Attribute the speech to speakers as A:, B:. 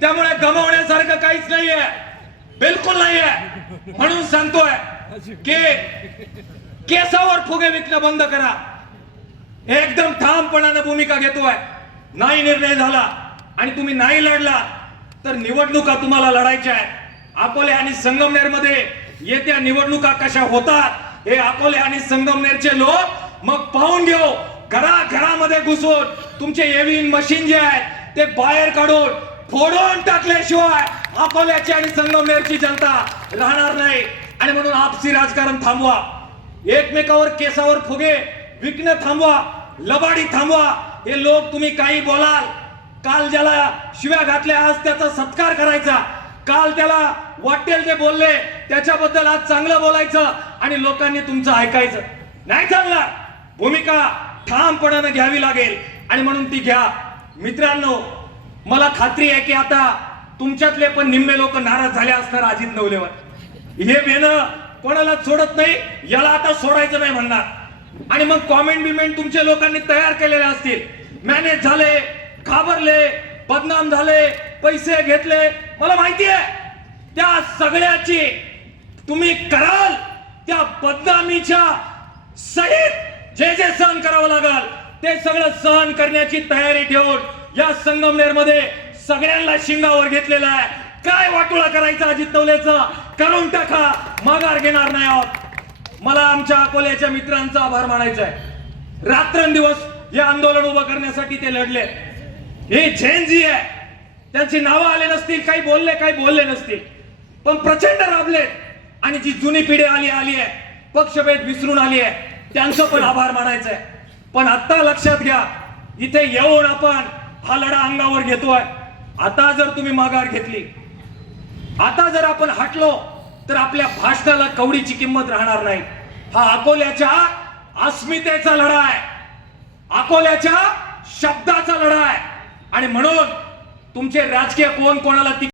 A: त्यामुळे गमावण्यासारखं काहीच नाहीये. बिलकुल नाहीये. म्हणून सांगतोय की केसावर फुगे विकणं बंद करा. एकदम ठामपणानं भूमिका घेतोय. नाही निर्णय झाला आणि तुम्ही नाही लढला तर निवडणुका तुम्हाला लढायच्या आहेत. अकोले आणि संगमनेरमध्ये येत्या निवडणुका कशा होतात हे अकोले आणि संगमनेरचे लोक मग पाहून घेऊ. घरा घरामध्ये घुसून तुमचे एव्हिंग मशीन जे आहेत ते बाहेर काढून फोडून टाकल्याशिवाय अकोल्याची आणि संगमनेरची जनता राहणार नाही. आणि म्हणून आपसी राजकारण थांबवा. एकमेकावर केसावर फुगे विकणं थांबवा लबाडी थांबवा. हे लोक तुम्ही काही बोलाल काल ज्याला शिव्या घातल्या आज त्याचा सत्कार करायचा. काल त्याला वाटेल ते बोलले त्याच्याबद्दल आज चांगलं बोलायचं आणि लोकांनी तुमचं ऐकायचं. नाही चालणार. भूमिका ठामपणानं घ्यावी लागेल. आणि म्हणून ती घ्या. मित्रांनो मला खात्री आहे की आता तुमच्यातले पण निम्मे लोक नाराज झाले असणार अजित नवलेवर. हे बेनं कोणाला सोडत नाही याला आता सोडायचं नाही म्हणणार. आणि मग कॉमेंट बिमेंट तुमच्या लोकांनी तयार केलेले असतील. मॅनेज झाले घाबरले बदनाम झाले पैसे घेतले. मला माहिती आहे त्या सगळ्याची तुम्ही कराल त्या बदनामीच्या सहित जे जे सहन करावं लागल ते सगळं सहन करण्याची तयारी ठेवून या संगमनेरमध्ये सगळ्यांना शिंगावर घेतलेला आहे. काय वाटोळा करायचा अजित तवलेचा करून टाका. माघार घेणार नाही आहोत. मला आमच्या अकोल्याच्या मित्रांचा आभार मानायचा आहे. रात्रंदिवस हे आंदोलन उभं करण्यासाठी ते लढले. हे झेन जी आहे. त्यांची नावं आले नसतील काही बोलले काही बोलले नसतील. पण प्रचंड राबले. आणि जी जुनी पिढी आली आली आहे. पक्षभेद विसरून आली आहे. त्यांचं पण आभार मानायचं आहे. पण आता लक्षात घ्या इथे येऊन आपण हा लढा अंगावर घेतोय. आता जर तुम्ही माघार घेतली आता जर आपण हटलो तर आपल्या भाषणाला कवडीची किंमत राहणार नाही. हा अकोल्याच्या अस्मितेचा लढा आहे. अकोल्याच्या शब्दाचा लढा आहे. आणि म्हणून तुमचे राजकीय कोण कोणाला ती